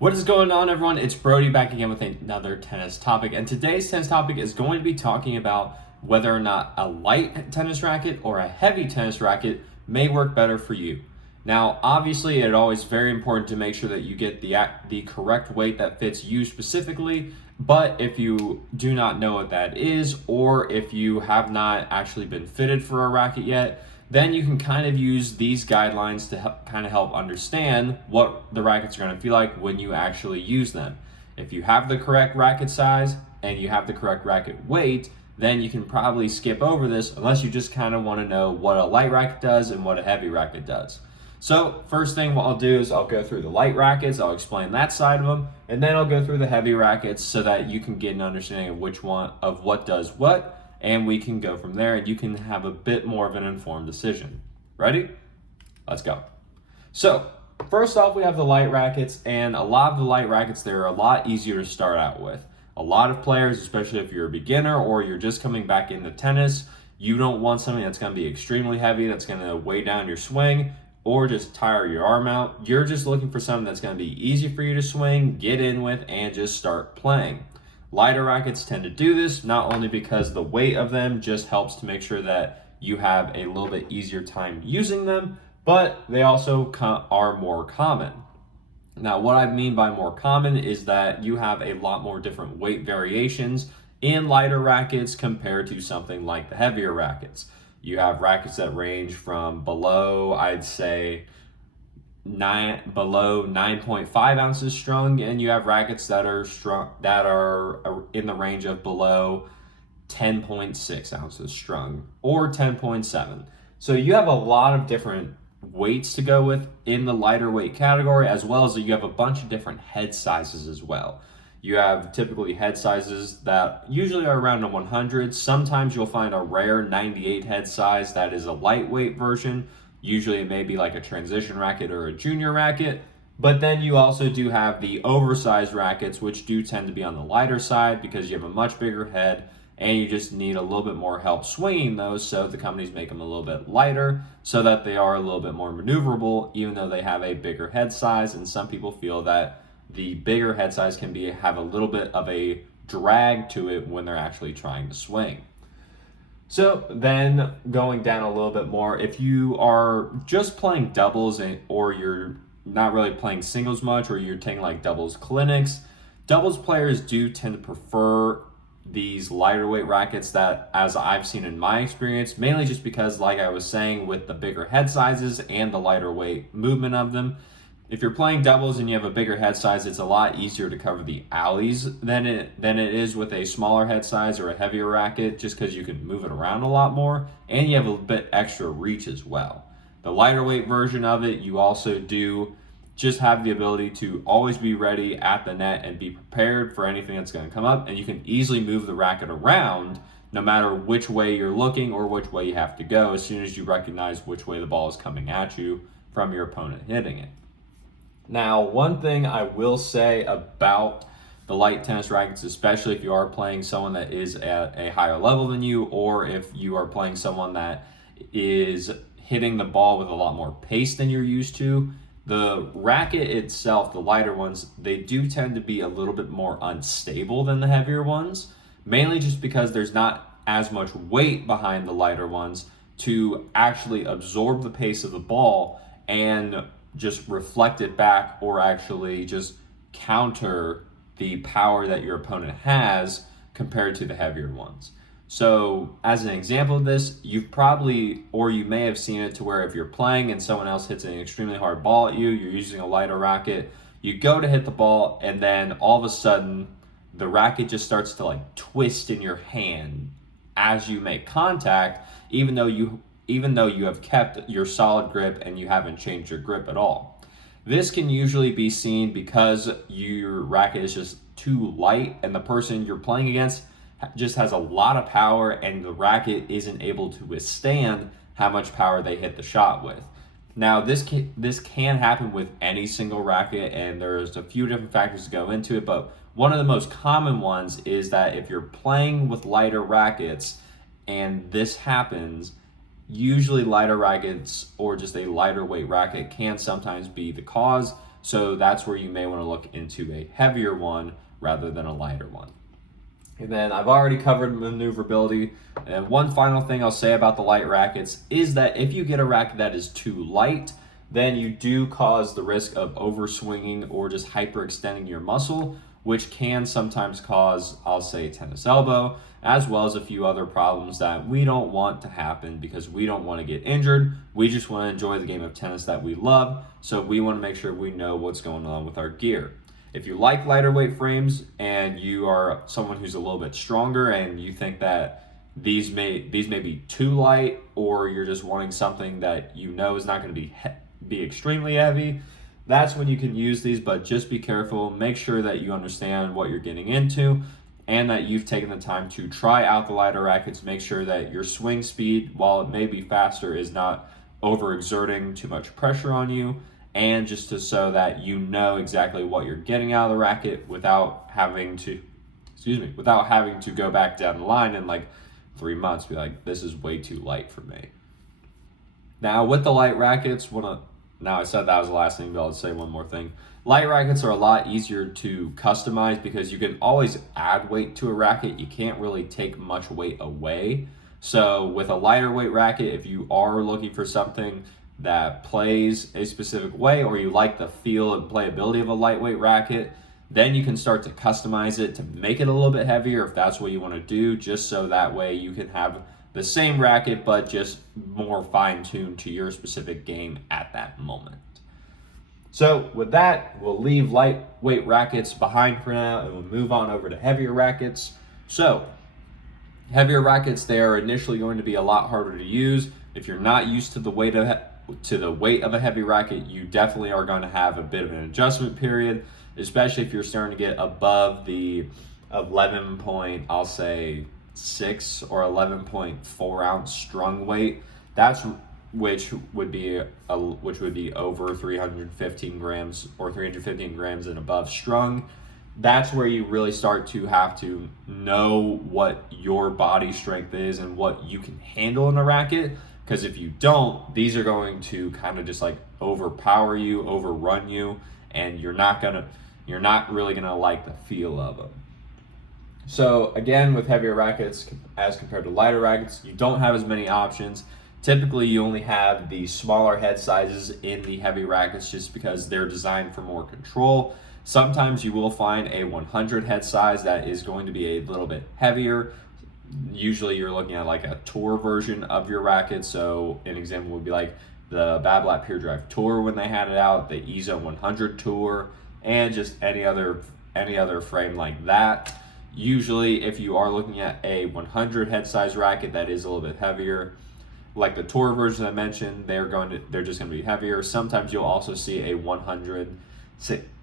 What is going on, everyone? It's Brody back again with another tennis topic, and today's tennis topic is going to be talking about whether or not a light tennis racket or a heavy tennis racket may work better for you. Now, obviously, it's always very important to make sure that you get the correct weight that fits you specifically, but if you do not know what that is, or if you have not actually been fitted for a racket yet, then you can kind of use these guidelines to help understand what the rackets are going to feel like when you actually use them. If you have the correct racket size and you have the correct racket weight, then you can probably skip over this unless you just kind of want to know what a light racket does and what a heavy racket does. So first thing what I'll do is I'll go through the light rackets, I'll explain that side of them, and then I'll go through the heavy rackets so that you can get an understanding of which one of what does what, and we can go from there and you can have a bit more of an informed decision. Ready? Let's go. So first off, we have the light rackets, and a lot of the light rackets, they're a lot easier to start out with. A lot of players, especially if you're a beginner or you're just coming back into tennis, you don't want something that's going to be extremely heavy, that's going to weigh down your swing or just tire your arm out. You're just looking for something that's going to be easy for you to swing, get in with, and just start playing. Lighter rackets tend to do this, not only because the weight of them just helps to make sure that you have a little bit easier time using them, but they also are more common. Now, what I mean by more common is that you have a lot more different weight variations in lighter rackets compared to something like the heavier rackets. You have rackets that range from below, I'd say, below 9.5 ounces strung, and you have rackets that are in the range of below 10.6 ounces strung or 10.7. So you have a lot of different weights to go with in the lighter weight category, as well as you have a bunch of different head sizes as well. You have typically head sizes that usually are around a 100. Sometimes you'll find a rare 98 head size that is a lightweight version. Usually it may be like a transition racket or a junior racket, but then you also do have the oversized rackets, which do tend to be on the lighter side because you have a much bigger head and you just need a little bit more help swinging those, so the companies make them a little bit lighter so that they are a little bit more maneuverable, even though they have a bigger head size. And some people feel that the bigger head size can have a little bit of a drag to it when they're actually trying to swing. So then going down a little bit more, if you are just playing doubles or you're not really playing singles much, or you're taking like doubles clinics, doubles players do tend to prefer these lighter weight rackets, that as I've seen in my experience, mainly just because, like I was saying, with the bigger head sizes and the lighter weight movement of them, if you're playing doubles and you have a bigger head size, it's a lot easier to cover the alleys than it is with a smaller head size or a heavier racket, just because you can move it around a lot more and you have a bit extra reach as well. The lighter weight version of it, you also do just have the ability to always be ready at the net and be prepared for anything that's going to come up, and you can easily move the racket around no matter which way you're looking or which way you have to go, as soon as you recognize which way the ball is coming at you from your opponent hitting it. Now, one thing I will say about the light tennis rackets, especially if you are playing someone that is at a higher level than you, or if you are playing someone that is hitting the ball with a lot more pace than you're used to, the racket itself, the lighter ones, they do tend to be a little bit more unstable than the heavier ones, mainly just because there's not as much weight behind the lighter ones to actually absorb the pace of the ball and just reflect it back, or actually just counter the power that your opponent has compared to the heavier ones. So as an example of this, you've probably, or you may have seen it to where if you're playing and someone else hits an extremely hard ball at you, you're using a lighter racket, you go to hit the ball, and then all of a sudden the racket just starts to like twist in your hand as you make contact, even though you have kept your solid grip and you haven't changed your grip at all. This can usually be seen because your racket is just too light and the person you're playing against just has a lot of power, and the racket isn't able to withstand how much power they hit the shot with. Now, this can happen with any single racket, and there's a few different factors to go into it, but one of the most common ones is that if you're playing with lighter rackets and this happens, usually lighter rackets or just a lighter weight racket can sometimes be the cause, So that's where you may want to look into a heavier one rather than a lighter one. And then I've already covered maneuverability. And one final thing I'll say about the light rackets is that if you get a racket that is too light, then you do cause the risk of overswinging or just hyperextending your muscle, which can sometimes cause, I'll say, tennis elbow, as well as a few other problems that we don't want to happen because we don't want to get injured. We just want to enjoy the game of tennis that we love, so we want to make sure we know what's going on with our gear. If you like lighter weight frames and you are someone who's a little bit stronger and you think that these may be too light, or you're just wanting something that you know is not going to be extremely heavy, that's when you can use these. But just be careful. Make sure that you understand what you're getting into and that you've taken the time to try out the lighter rackets. Make sure that your swing speed, while it may be faster, is not overexerting too much pressure on you, and just so that you know exactly what you're getting out of the racket without having to go back down the line in like 3 months, be like, this is way too light for me. Now with the light rackets, I said that was the last thing, but I'll say one more thing. Light rackets are a lot easier to customize because you can always add weight to a racket. You can't really take much weight away. So with a lighter weight racket, if you are looking for something that plays a specific way, or you like the feel and playability of a lightweight racket, then you can start to customize it to make it a little bit heavier if that's what you want to do, just so that way you can have the same racket but just more fine-tuned to your specific game at that moment. So with that, we'll leave lightweight rackets behind for now and we'll move on over to heavier rackets. So heavier rackets, they are initially going to be a lot harder to use. If you're not used to the weight of a heavy racket, you definitely are going to have a bit of an adjustment period, especially if you're starting to get above the 6 or 11.4 ounce strung weight. That's which would be over 315 grams or 315 grams and above strung. That's where you really start to have to know what your body strength is and what you can handle in a racket. Because if you don't, these are going to kind of just like overpower you, overrun you, and you're not really gonna like the feel of them. So again, with heavier rackets as compared to lighter rackets, you don't have as many options. Typically, you only have the smaller head sizes in the heavy rackets just because they're designed for more control. Sometimes you will find a 100 head size that is going to be a little bit heavier. Usually you're looking at like a tour version of your racket. So an example would be like the Babolat Pure Drive Tour when they had it out, the EZO 100 Tour, and just any other frame like that. Usually if you are looking at a 100 head size racket that is a little bit heavier, like the tour version I mentioned, they're just going to be heavier. Sometimes you'll also see a 100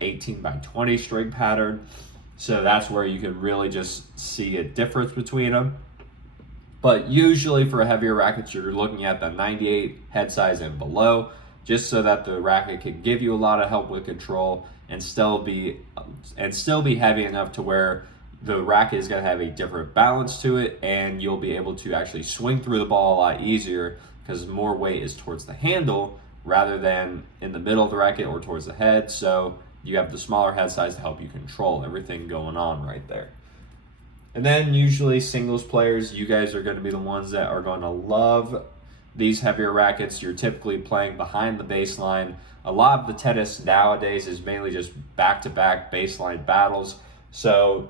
18 by 20 string pattern. So that's where you can really just see a difference between them. But usually for a heavier racket, you're looking at the 98 head size and below, just so that the racket can give you a lot of help with control and still be heavy enough to where the racket is going to have a different balance to it, and you'll be able to actually swing through the ball a lot easier because more weight is towards the handle rather than in the middle of the racket or towards the head. So you have the smaller head size to help you control everything going on right there. And then usually singles players, you guys are going to be the ones that are going to love these heavier rackets. You're typically playing behind the baseline. A lot of the tennis nowadays is mainly just back-to-back baseline battles. So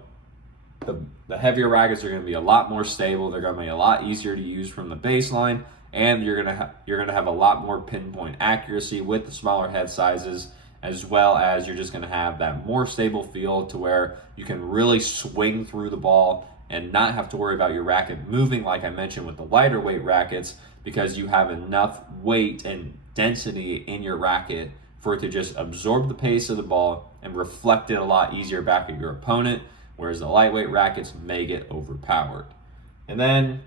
the heavier rackets are going to be a lot more stable. They're going to be a lot easier to use from the baseline, and you're going to have a lot more pinpoint accuracy with the smaller head sizes, as well as you're just going to have that more stable feel to where you can really swing through the ball and not have to worry about your racket moving like I mentioned with the lighter weight rackets, because you have enough weight and density in your racket for it to just absorb the pace of the ball and reflect it a lot easier back at your opponent, whereas the lightweight rackets may get overpowered. And then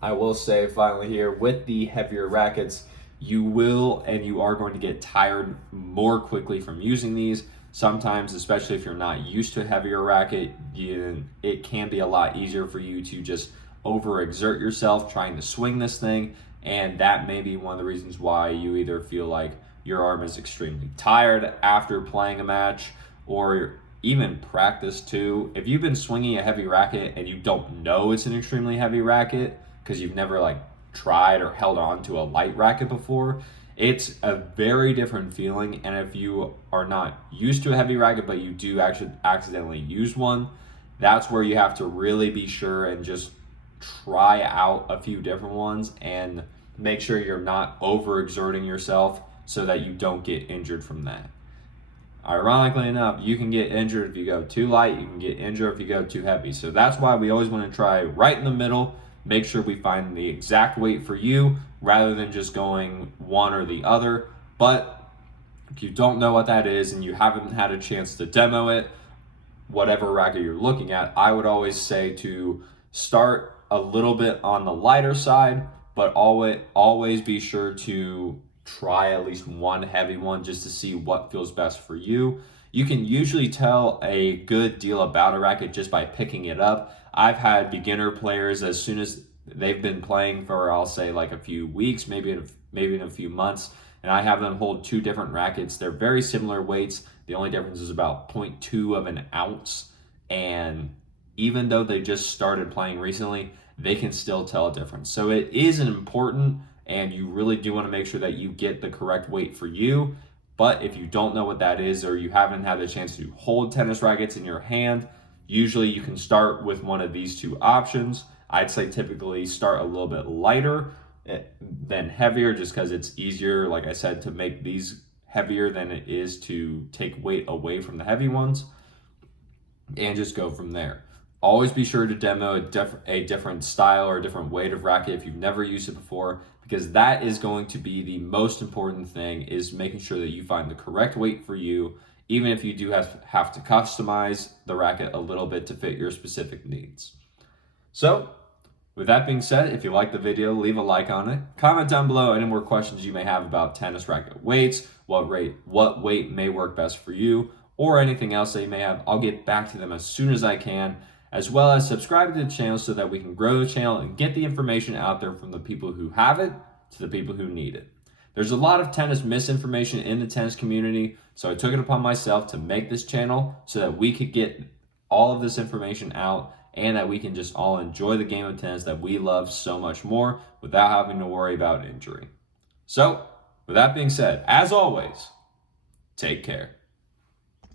I will say finally here, with the heavier rackets, you are going to get tired more quickly from using these. Sometimes, especially if you're not used to a heavier racket, it can be a lot easier for you to just overexert yourself trying to swing this thing, and that may be one of the reasons why you either feel like your arm is extremely tired after playing a match, or even practice too. If you've been swinging a heavy racket and you don't know it's an extremely heavy racket because you've never like tried or held on to a light racket before, it's a very different feeling. And if you are not used to a heavy racket but you do actually accidentally use one, that's where you have to really be sure and just try out a few different ones and make sure you're not overexerting yourself so that you don't get injured from that. Ironically enough, you can get injured if you go too light, you can get injured if you go too heavy. So that's why we always want to try right in the middle, make sure we find the exact weight for you rather than just going one or the other. But if you don't know what that is and you haven't had a chance to demo it, whatever racket you're looking at, I would always say to start a little bit on the lighter side, but always be sure to try at least one heavy one just to see what feels best for you. You can usually tell a good deal about a racket just by picking it up. I've had beginner players, as soon as they've been playing for, I'll say like a few weeks, maybe in a few months, and I have them hold two different rackets. They're very similar weights. The only difference is about 0.2 of an ounce. And even though they just started playing recently, they can still tell a difference. So it is important, and you really do want to make sure that you get the correct weight for you. But if you don't know what that is, or you haven't had the chance to hold tennis rackets in your hand, usually you can start with one of these two options. I'd say typically start a little bit lighter than heavier, just because it's easier, like I said, to make these heavier than it is to take weight away from the heavy ones, and just go from there. Always be sure to demo a different style or a different weight of racket if you've never used it before, because that is going to be the most important thing, is making sure that you find the correct weight for you, even if you do have to customize the racket a little bit to fit your specific needs. So with that being said, if you like the video, leave a like on it. Comment down below any more questions you may have about tennis racket weights, what weight may work best for you, or anything else that you may have. I'll get back to them as soon as I can, as well as subscribe to the channel so that we can grow the channel and get the information out there from the people who have it to the people who need it. There's a lot of tennis misinformation in the tennis community, so I took it upon myself to make this channel so that we could get all of this information out and that we can just all enjoy the game of tennis that we love so much more without having to worry about injury. So, with that being said, as always, take care.